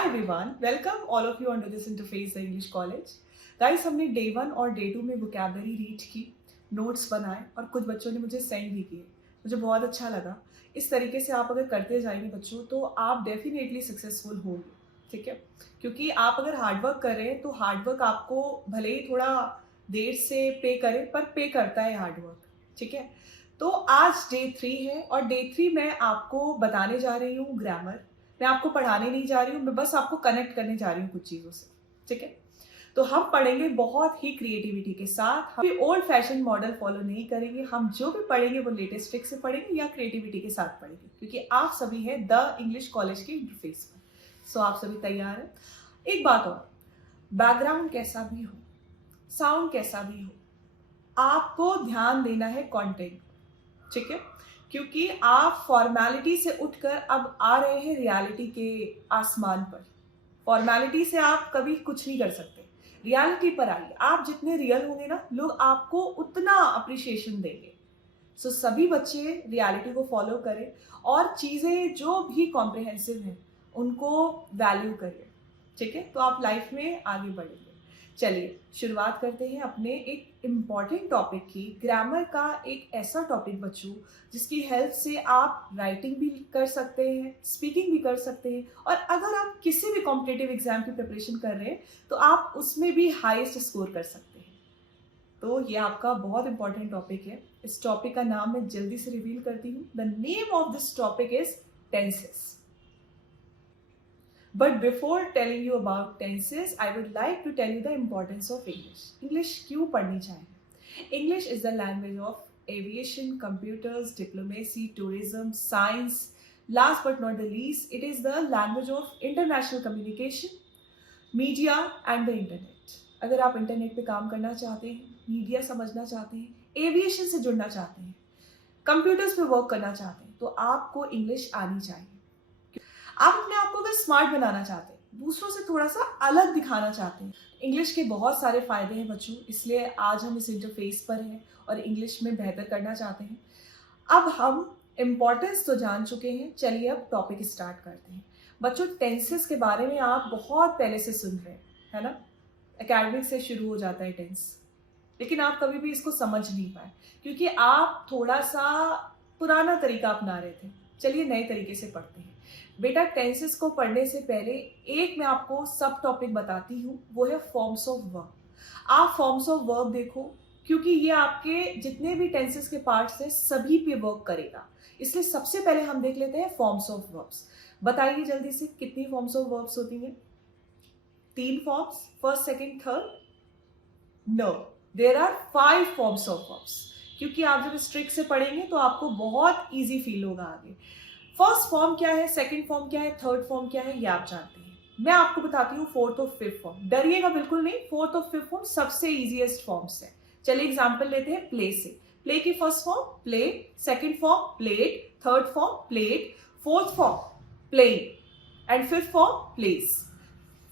Hi everyone, welcome all of you onto this interface the English College. Guys, हमने day 1 और day 2 में vocabulary read की, notes बनाए और कुछ बच्चों ने मुझे सेंड भी किए. मुझे बहुत अच्छा लगा. इस तरीके से आप अगर करते जाएंगे बच्चों तो आप डेफिनेटली सक्सेसफुल होंगे. ठीक है, क्योंकि आप अगर हार्डवर्क कर रहे हैं तो हार्डवर्क आपको भले ही थोड़ा देर से पे करे पर पे करता है हार्डवर्क. ठीक है, तो आज डे 3 है और डे 3 में आपको बताने जा रही हूँ ग्रामर. मैं आपको पढ़ाने नहीं जा रही हूँ, मैं बस आपको कनेक्ट करने जा रही हूँ कुछ चीज़ों से. ठीक है, तो हम पढ़ेंगे बहुत ही क्रिएटिविटी के साथ. हम ओल्ड फैशन मॉडल फॉलो नहीं करेंगे. हम जो भी पढ़ेंगे वो लेटेस्ट ट्रिक से पढ़ेंगे या क्रिएटिविटी के साथ पढ़ेंगे, क्योंकि आप सभी हैं द इंग्लिश कॉलेज के इंटरफेस पर. सो आप सभी तैयार हैं. एक बात और, बैकग्राउंड कैसा भी हो, साउंड कैसा भी हो, आपको ध्यान देना है कंटेंट. ठीक है, क्योंकि आप फॉर्मेलिटी से उठकर अब आ रहे हैं रियलिटी के आसमान पर. फॉर्मेलिटी से आप कभी कुछ नहीं कर सकते. रियलिटी पर आइए. आप जितने रियल होंगे ना, लोग आपको उतना अप्रिशिएशन देंगे. सो सभी बच्चे रियलिटी को फॉलो करें और चीज़ें जो भी कॉम्प्रिहेंसिव हैं उनको वैल्यू करिए. ठीक है, तो आप लाइफ में आगे बढ़ेंगे. चलिए शुरुआत करते हैं अपने एक इम्पॉर्टेंट टॉपिक की. ग्रामर का एक ऐसा टॉपिक बच्चों जिसकी हेल्प से आप राइटिंग भी कर सकते हैं, स्पीकिंग भी कर सकते हैं, और अगर आप किसी भी कॉम्पिटिटिव एग्जाम की प्रिपरेशन कर रहे हैं तो आप उसमें भी हाईएस्ट स्कोर कर सकते हैं. तो ये आपका बहुत इंपॉर्टेंट टॉपिक है. इस टॉपिक का नाम मैं जल्दी से रिवील करती हूँ. The name of this topic is tenses. But before telling you about tenses, I would like to tell you the importance of English. English क्यों पढ़नी चाहिए? English is the language of aviation, computers, diplomacy, tourism, science. Last but not the least, it is the language of international communication, media and the internet. अगर आप internet पे काम करना चाहते हैं, मीडिया समझना चाहते हैं, एविएशन से जुड़ना चाहते हैं, कंप्यूटर्स पे वर्क करना चाहते हैं, तो आपको इंग्लिश आनी चाहिए. आप अपने आप को अगर स्मार्ट बनाना चाहते हैं, दूसरों से थोड़ा सा अलग दिखाना चाहते हैं, इंग्लिश के बहुत सारे फायदे हैं बच्चों. इसलिए आज हम इस इंटरफेस पर हैं और इंग्लिश में बेहतर करना चाहते हैं. अब हम इम्पोर्टेंस तो जान चुके हैं, चलिए अब टॉपिक स्टार्ट करते हैं. बच्चों, टेंसेस के बारे में आप बहुत पहले से सुन रहे हैं, है ना. एकेडमिक से शुरू हो जाता है टेंस, लेकिन आप कभी भी इसको समझ नहीं पाए क्योंकि आप थोड़ा सा पुराना तरीका अपना रहे थे. चलिए नए तरीके से पढ़ते हैं. बेटा, टेंसेस को पढ़ने से पहले एक मैं आपको सब टॉपिक बताती हूँ, वो है फॉर्म्स ऑफ वर्ब. आप फॉर्म्स ऑफ वर्ब देखो, क्योंकि ये आपके जितने भी टेंसेस के पार्ट्स हैं सभी पे वर्क करेगा. इसलिए सबसे पहले हम देख लेते हैं फॉर्म्स ऑफ वर्ब्स. बताइए जल्दी से, कितनी फॉर्म्स ऑफ वर्ब्स होती हैं? 3 forms, first, second, third. No, there are 5 forms of verbs. क्योंकि आप जब इस ट्रिक से पढ़ेंगे तो आपको बहुत ईजी फील होगा आगे. फर्स्ट फॉर्म क्या है, सेकंड फॉर्म क्या है, थर्ड फॉर्म क्या है, ये आप जानते हैं. मैं आपको बताती हूँ फोर्थ और फिफ्थ फॉर्म. डरिएगा बिल्कुल नहीं, फोर्थ और फिफ्थ फॉर्म सबसे इजीएस्ट फॉर्म्स है. चलिए एग्जांपल लेते हैं प्ले से. प्ले की first form play, second form played, third form played, fourth form playing and fifth form place.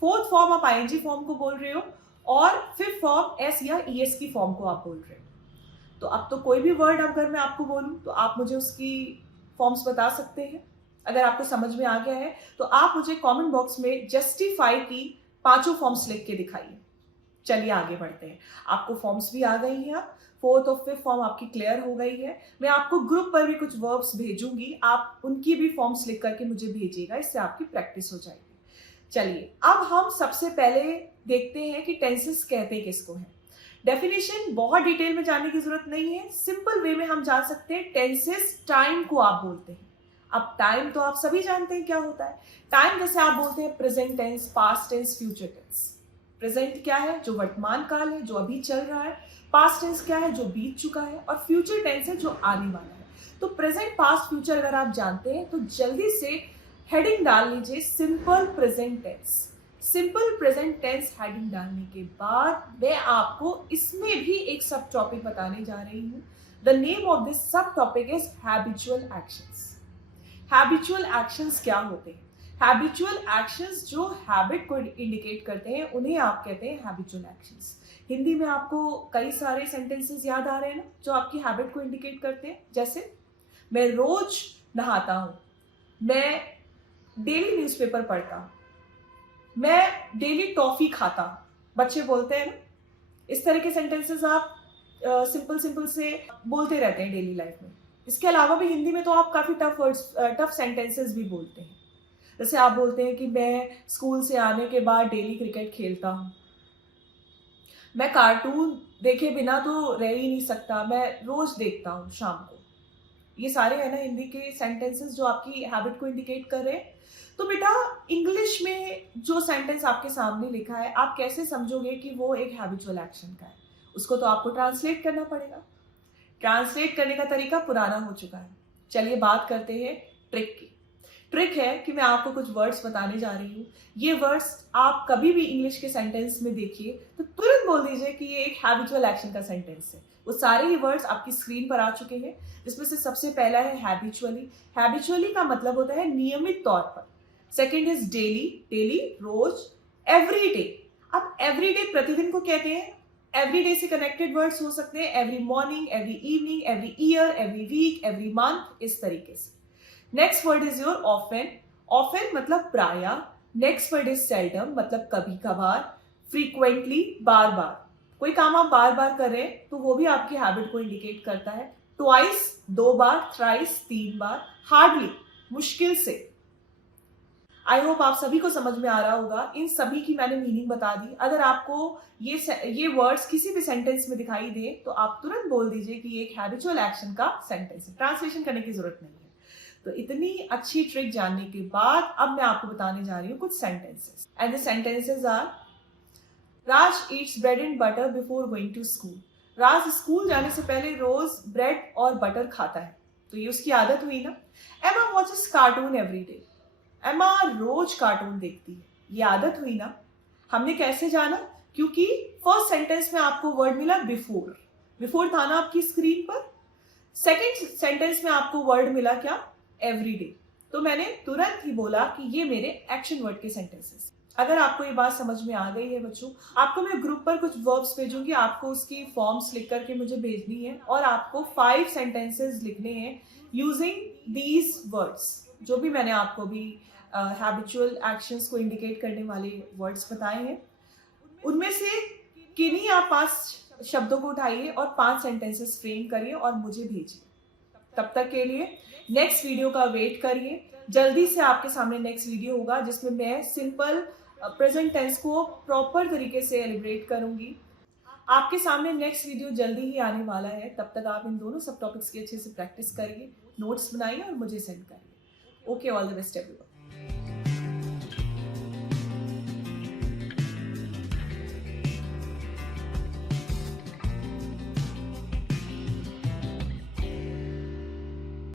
Fourth form आप आईएनजी फॉर्म को बोल रहे हो और फिफ्थ फॉर्म एस या ईएस की फॉर्म को आप बोल रहे हो. तो अब तो कोई भी वर्ड अगर मैं आपको बोलूं तो आप मुझे उसकी फॉर्म्स बता सकते हैं. अगर आपको समझ में आ गया है तो आप मुझे कमेंट बॉक्स में जस्टिफाई की 5 फॉर्म्स लिख के दिखाइए. चलिए आगे बढ़ते हैं. आपको फॉर्म्स भी आ गई हैं. अब फोर्थ और फिफ्थ फॉर्म आपकी क्लियर हो गई है. मैं आपको ग्रुप पर भी कुछ वर्ब्स भेजूंगी, आप उनकी भी फॉर्म्स लिख करके मुझे भेजिएगा, इससे आपकी प्रैक्टिस हो जाएगी. चलिए अब हम सबसे पहले देखते हैं कि टेंसेस कहते किसको हैं. डेफिनेशन बहुत डिटेल में जाने की जरूरत नहीं है. सिंपल वे में हम जान सकते हैं टेंसेस टाइम को आप बोलते हैं. अब टाइम तो आप सभी जानते हैं क्या होता है. टाइम जैसे आप बोलते हैं present tense, past tense, future tense. Present क्या है, जो वर्तमान काल है, जो अभी चल रहा है. पास्ट टेंस क्या है, जो बीत चुका है. और फ्यूचर टेंस है, जो आने वाला है. तो प्रेजेंट, पास्ट, फ्यूचर अगर आप जानते हैं तो जल्दी से हेडिंग डाल लीजिए simple present tense. Simple present tense heading डालने के बाद मैं आपको इसमें भी एक सब टॉपिक बताने जा रही हूँ. द नेम ऑफ दिस सब topic is habitual actions. Habitual actions क्या होते हैं? हैबिचुअल एक्शंस जो हैबिट को इंडिकेट करते हैं उन्हें आप कहते हैं हैबिचुअल एक्शंस. हिंदी में आपको कई सारे सेंटेंसेस याद आ रहे हैं ना जो आपकी हैबिट को इंडिकेट करते हैं. जैसे मैं रोज नहाता हूँ, मैं डेली न्यूज़पेपर पढ़ता हूँ. मैं डेली टॉफी खाता हूँ, बच्चे बोलते हैं ना। इस तरह के सेंटेंसेस आप सिंपल सिंपल से बोलते रहते हैं डेली लाइफ में। इसके अलावा भी हिंदी में तो आप काफी टफ सेंटेंसेस भी बोलते हैं। जैसे आप बोलते हैं कि मैं स्कूल से आने के बाद डेली क्रिकेट खेलता हूँ, मैं कार्टून देखे बिना तो रह ही नहीं सकता, मैं रोज देखता हूँ शाम को। ये सारे है ना हिंदी के सेंटेंसेस जो आपकी हैबिट को इंडिकेट कर रहे हैं। तो बेटा इंग्लिश में जो सेंटेंस आपके सामने लिखा है, आप कैसे समझोगे कि वो एक हैबिचुअल एक्शन का है? उसको तो आपको ट्रांसलेट करना पड़ेगा। ट्रांसलेट करने का तरीका पुराना हो चुका है। चलिए बात करते हैं ट्रिक की। ट्रिक है कि मैं आपको कुछ वर्ड्स बताने जा रही हूँ। ये वर्ड्स आप कभी भी इंग्लिश के सेंटेंस में देखिए तो तुरंत बोल दीजिए कि ये एक हैबिचुअल एक्शन का सेंटेंस है। वो सारे ही वर्ड्स आपकी स्क्रीन पर आ चुके हैं, जिसमें से सबसे पहला है हैबिचुअली। हैबिचुअली का मतलब होता है नियमित तौर पर। सेकेंड इज डेली, डेली रोज। एवरी डे, अब एवरी डे प्रतिदिन को कहते हैं। एवरी डे से कनेक्टेड वर्ड्स हो सकते हैं every morning, every evening, every year, every week, every month, इस तरीके से। Next word is your often. Often मतलब प्राय। नेक्स्ट वर्ड इज सेल्डम मतलब कभी कभार। फ्रीक्वेंटली बार बार, कोई काम आप बार बार कर रहे हैं तो वो भी आपकी हैबिट को इंडिकेट करता है। ट्वाइस दो बार, थ्राइस तीन बार, हार्डली मुश्किल से। आई होप आप सभी को समझ में आ रहा होगा। इन सभी की मैंने मीनिंग बता दी। अगर आपको ये वर्ड्स किसी भी सेंटेंस में दिखाई दे तो आप तुरंत बोल दीजिए कि ये एक हैबिचुअल एक्शन का सेंटेंस है। ट्रांसलेशन करने की जरूरत नहीं है। तो इतनी अच्छी ट्रिक जानने के बाद अब मैं आपको बताने जा रही हूँ कुछ sentences. And the sentences are: Raj eats bread and butter before going to school. Raj school जाने से पहले रोज ब्रेड और बटर खाता है, तो ये उसकी आदत हुई ना। एमा वॉचेस कार्टून एवरी डे। एमा रोज कार्टून देखती है, ये आदत हुई ना। हमने कैसे जाना? क्योंकि फर्स्ट सेंटेंस में आपको वर्ड मिला बिफोर। बिफोर था ना आपकी स्क्रीन पर। सेकेंड सेंटेंस में आपको वर्ड मिला क्या? एवरीडे। तो मैंने तुरंत ही बोला कि ये मेरे एक्शन वर्ड के सेंटेंसेस। अगर आपको ये बात समझ में आ गई है बच्चों, आपको मैं ग्रुप पर कुछ वर्ब्स भेजूंगी, आपको उसकी फॉर्म्स लिख करके मुझे भेजनी है और आपको 5 सेंटेंसेस लिखने हैं यूजिंग दीज वर्ड्स। जो भी मैंने आपको भी हैबिचुअल एक्शंस को इंडिकेट करने वाले वर्ड्स बताए हैं, उनमें से किन्हीं आप 5 शब्दों को उठाइए और 5 सेंटेंसेस फ्रेम करिए और मुझे भेजिए। तब तक के लिए नेक्स्ट वीडियो का वेट करिए। जल्दी से आपके सामने नेक्स्ट वीडियो होगा जिसमें मैं सिंपल प्रेजेंट टेंस को प्रॉपर तरीके से एलिब्रेट करूंगी। आपके सामने नेक्स्ट वीडियो जल्दी ही आने वाला है। तब तक आप इन दोनों सब टॉपिक्स की अच्छे से प्रैक्टिस करिए, नोट्स बनाइए और मुझे सेंड करिए। Okay, all the best everyone.